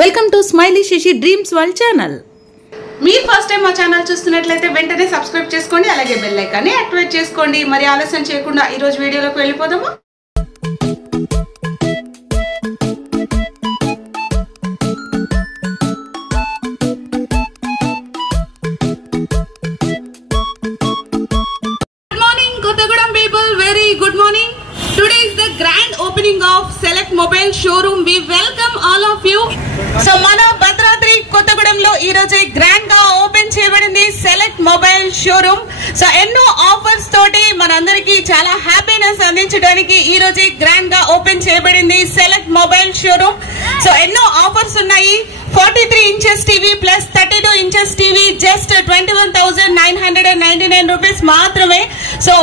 Welcome to smiley Shashi dreams world channel. మీరు first time మా channel చూస్తున్నట్లయితే వెంటనే సబ్స్క్రైబ్ చేసుకోండి, అలాగే బెల్ ఐకాన్ని యాక్టివేట్ చేసుకోండి. మరి ఆలస్యం చేయకుండా ఈ రోజు వీడియోలోకి వెళ్ళిపోదామా? Good morning Kothagudem people, very good morning. Today is the grand opening of Select Mobile Showroom. We welcome all of you. So మన భద్రాద్రి కొత్తగూడెంలో ఈ రోజు గ్రాండ్ గా ఓపెన్ చేయబడింది సెలెక్ట్ మొబైల్ షోరూమ్. సో ఎన్నో ఆఫర్స్ తోటి మనందరికి చాలా హ్యాపీనెస్ అందించడానికి ఈ రోజు గ్రాండ్ గా ఓపెన్ చేయబడింది సెలెక్ట్ మొబైల్ షోరూమ్. సో ఎన్నో ఆఫర్స్ ఉన్నాయి. 43 inches TV plus 32 inches TV just 21,999 rupees మాత్రమే. సో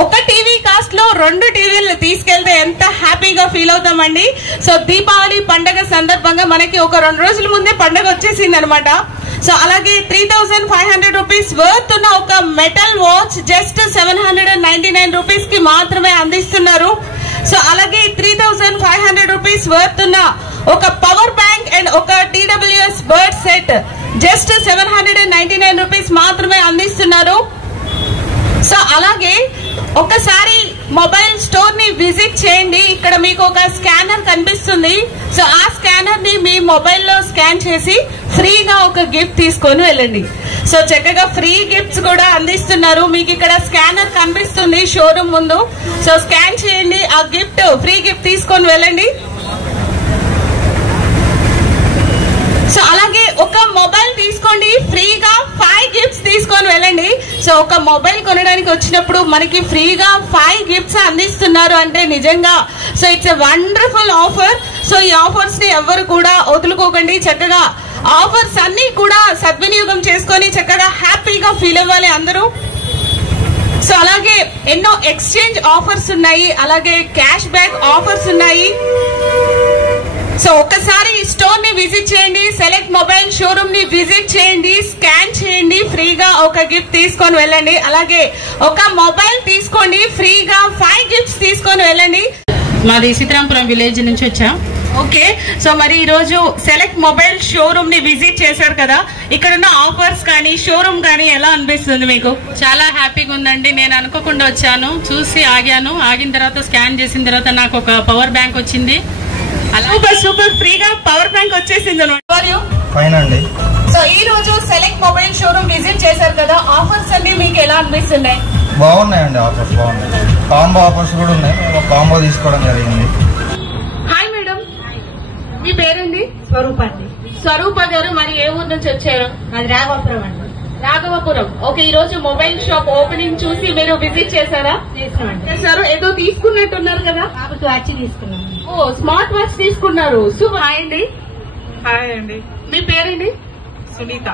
ఒక టీవీ కాస్ట్ లో 2 టీవీలు తీసుకెళ్తే ఎంత హ్యాపీగా ఫీల్ అవుతామండి. సో దీపావళి పండగ సందర్భంగా మనకి ఒక 2 రోజుల ముందే పండగ వచ్చేసింది అనమాట. సో అలాగే 3,500 రూపీస్ వర్త్ ఉన్న ఒక మెటల్ వాచ్ జస్ట్ 799 రూపీస్ కి మాత్రమే అందిస్తున్నారు. సో అలాగే 3,500 రూపీస్ వర్త్ ఉన్న ఒక పవర్ బ్యాంక్ అండ్ ఒక TWS bird set just 799 rupees మాత్రమే అందిస్తున్నారు. సో అలాగే ఒకసారి మొబైల్ స్టోర్ ని విజిట్ చేయండి. ఇక్కడ మీకు ఒక స్కానర్ కనిపిస్తుంది. సో ఆ స్కానర్ ని మీ మొబైల్ లో స్కాన్ చేసి ఫ్రీగా ఒక గిఫ్ట్ తీసుకొని వెళ్ళండి. సో చక్కగా ఫ్రీ గిఫ్ట్స్ కూడా అందిస్తున్నారు. మీకు ఇక్కడ స్కానర్ కనిపిస్తుంది షోరూమ్ ముందు. సో స్కాన్ చేయండి, ఆ గిఫ్ట్ ఫ్రీ గిఫ్ట్ తీసుకొని వెళ్ళండి. సో అలాగే ఒక మొబైల్ తీసుకోండి, ఫ్రీగా 5 గిఫ్ట్స్ తీసుకొని వెళ్ళండి. సో ఒక మొబైల్ కొనడానికి వచ్చినప్పుడు మనకి ఫ్రీగా 5 గిఫ్ట్స్ అందిస్తున్నారు అంటే నిజంగా so it's a wonderful offer. So ఈ ఆఫర్స్ ని ఎవరు కూడా వదులుకోకండి. చక్కగా ఆఫర్స్ అన్ని కూడా సద్వినియోగం చేసుకొని చక్కగా హ్యాపీగా ఫీల్ అవ్వాలి అందరూ. సో అలాగే ఎన్నో ఎక్స్చేంజ్ ఆఫర్స్ ఉన్నాయి, అలాగే క్యాష్ బ్యాక్ ఆఫర్స్ ఉన్నాయి. సో ఒకసారి స్టోర్ ని విజిట్ చేయండి, సెలెక్ట్ మొబైల్ షోరూమ్ ని విజిట్ చేయండి, స్కాన్ చేయండి, ఫ్రీగా ఒక గిఫ్ట్ తీసుకొని వెళ్ళండి. అలాగే ఒక మొబైల్ తీసుకోండి, ఫ్రీగా 5 గిఫ్ట్స్ తీసుకొని వెళ్ళండి. మాది సీతారాంపురం విలేజ్ నుంచి వచ్చాం. ఓకే, సో మరి ఈ రోజు సెలెక్ట్ మొబైల్ షోరూమ్ ని విజిట్ చేశారు కదా, ఇక్కడున్న ఆఫర్స్ కానీ షోరూమ్ కానీ ఎలా అనిపిస్తుంది మీకు? చాలా హ్యాపీగా ఉందండి. నేను అనుకోకుండా వచ్చాను, చూసి ఆగాను. ఆగిన తర్వాత స్కాన్ చేసిన తర్వాత నాకు ఒక పవర్ బ్యాంక్ వచ్చింది. సూపర్ ఫ్రీగా పవర్ బ్యాంక్ వచ్చేసింది. సో ఈ రోజు సెలెక్ట్ మొబైల్ షోరూమ్ విజిట్ చేశారు కదా, ఆఫర్స్ అన్ని మీకు ఎలా అనిపిస్తున్నాయి? బాగున్నాయండి, ఆఫర్స్ బాగున్నాయి. కాంబో ఆఫర్స్ కూడా ఉన్నాయి, మేము కాంబో తీసుకోవడం జరిగింది. హాయ్ మేడం, మీ పేరేంటి? స్వరూప అండి. స్వరూప గారు, మరి ఏ ఊరు నుంచి వచ్చారు? అది రాఘవపురం అండి. రాఘవపురం. ఓకే, ఈ రోజు మొబైల్ షాప్ ఓపెనింగ్ చూసి మీరు విజిట్ చేశారా? చేశారు. ఏదో తీసుకున్నట్టున్నారు కదా? బాబుకి వాచ్ తీసుకున్నాం. ఓ, స్మార్ట్ వాచ్ తీసుకున్నారు. సూపర్. హాయ్ అండి. హాయ్ అండి. మీ పేరేంటి? సునీత.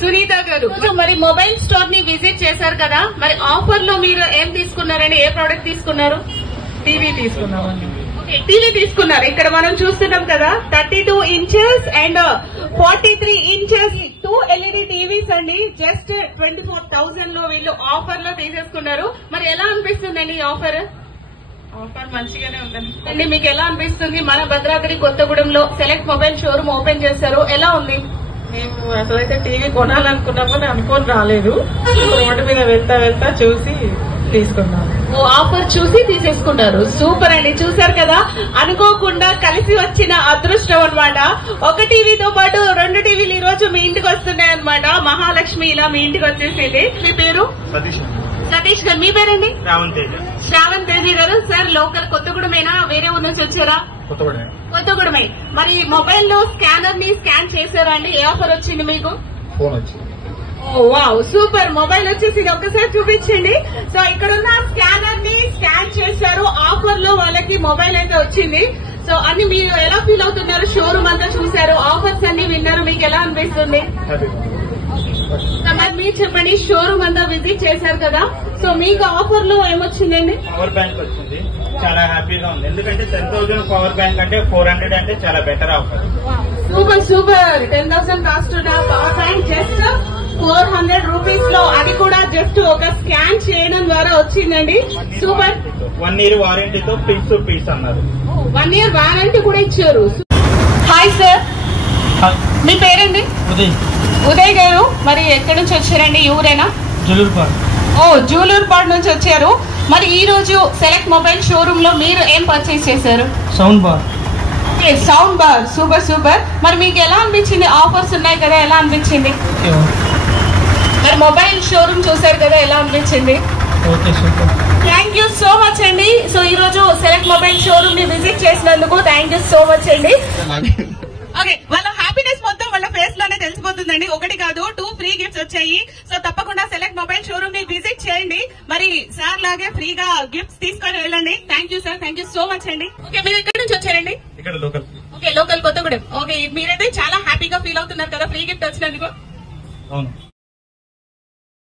సునీత గారు, మరి మొబైల్ స్టోర్ ని విజిట్ చేశారు కదా, మరి ఆఫర్ లో మీరు ఏం తీసుకున్నారండి? ఏ ప్రోడక్ట్ తీసుకున్నారు? టీవీ తీసుకున్నామండి. టీవీ తీసుకున్నారు. ఇక్కడ మనం చూస్తున్నాం కదా, 32 inches and 43 inches 2 LED TVs అండి. జస్ట్ 24,000 లో వీళ్ళు ఆఫర్ లో తీసేసుకున్నారు. మరి ఎలా అనిపిస్తుందండి ఈ ఆఫర్? ఆఫర్ మంచిగానే ఉందండి. మీకు ఎలా అనిపిస్తుంది? మన భద్రాద్రి కొత్తగూడెంలో సెలెక్ట్ మొబైల్ షోరూమ్ ఓపెన్ చేశారు, ఎలా ఉంది? మేము అసలైతే టీవీ కొనాలనుకున్నామని అనుకోని రాలేదు. రోడ్డు మీద వెళ్తా చూసి తీసుకున్నాము. ఆఫర్ చూసి తీసేసుకున్నారు. సూపర్ అండి. చూసారు కదా, అనుకోకుండా కలిసి వచ్చిన అదృష్టం అన్నమాట. ఒక టీవీతో పాటు 2 టీవీలు ఈ రోజు మీ ఇంటికి వస్తున్నాయి అన్నమాట. మహాలక్ష్మి ఇలా మీ ఇంటికి వచ్చేసింది. మీ పేరు? సతీష్ గారు. మీ పేరండి? శ్రావణ్ తేజ గారు. సార్ లోకల్ కొత్తగూడెమేనా, వేరే ఊరు నుంచి వచ్చారా? కొత్తగూడెమే. మరి మొబైల్ లో స్కానర్ ని స్కాన్ చేశారా అండి? ఏ ఆఫర్ వచ్చింది మీకు? ఫోన్ వచ్చింది. Wow, super. మొబైల్ వచ్చేసి ఒక్కసారి చూపించండి. సో ఇక్కడ ఉన్న స్కానర్ ని స్కాన్ చేశారు, ఆఫర్ లో వాళ్ళకి మొబైల్ అయితే వచ్చింది. సో అన్ని మీరు ఎలా ఫీల్ అవుతున్నారు? షోరూమ్ అంతా చూశారు, ఆఫర్స్ అన్ని విన్నారు, మీకు ఎలా అనిపిస్తుంది? మరి మీరు చెప్పండి, షోరూమ్ అంతా విజిట్ చేశారు కదా, సో మీకు ఆఫర్ లో ఏమొచ్చిందండి? పవర్ బ్యాంక్ వచ్చింది, చాలా హ్యాపీగా ఉంది. ఎందుకంటే 10,000 పవర్ బ్యాంక్ అంటే 400 అంటే చాలా better offer. Super 10,000 cost power bank just 400 rupees లో, అది జస్ట్ ఒక స్కాన్ చేయడం ద్వారా వచ్చిందండి. సూపర్. 1 year వారంటీతో పీస్ టు పీస్ అన్నారు. 1 year వారంటీ కూడా ఇచ్చారు. హాయ్ సార్, మీ పేరండి? ఉదయ్ గారు. మరి ఎక్కడి నుంచి వచ్చారండి? ఊరేనా? జూలూరుపాడు. ఓ, జూలూరుపాడు నుంచి వచ్చారు. మరి ఈ రోజు సెలెక్ట్ మొబైల్ షోరూమ్ లో మీరు ఏం పర్చేస్ చేశారు? Sound bar. Sound bar. Super super. మరి మీకు ఎలా అనిపించింది? ఆఫర్స్ ఉన్నాయి కదా, ఎలా అనిపించింది? మరి మొబైల్ షోరూమ్ చూసారు కదా, ఎలా అనిపించింది? Okay, super. Thank you so much అండి. సో ఈ రోజు సెలెక్ట్ మొబైల్ షోరూమ్ ని విజిట్ చేసినందుకు థ్యాంక్ యూ సో మచ్ అండి. ఓకే, వాళ్ళ హ్యాపీనెస్ మొత్తం వాళ్ళ ఫేస్ లోనే తెలిసిపోతుందండి. 1 కాదు 2 ఫ్రీ గిఫ్ట్స్ వచ్చాయి. సో తప్పకుండా సెలెక్ట్ మొబైల్ షోరూమ్ ని విజిట్ చేయండి. మరి సార్ లాగే ఫ్రీగా గిఫ్ట్స్ తీసుకొని వెళ్ళండి. Thank you sir, thank you so much అండి. ఓకే, మీరు ఎక్కడి నుంచి వచ్చారండి? ఇక్కడ local. Okay, local Kothagudem. Okay, మీరైతే చాలా హ్యాపీగా ఫీల్ అవుతున్నారు కదా ఫ్రీ గిఫ్ట్ వచ్చినందుకు? అవును.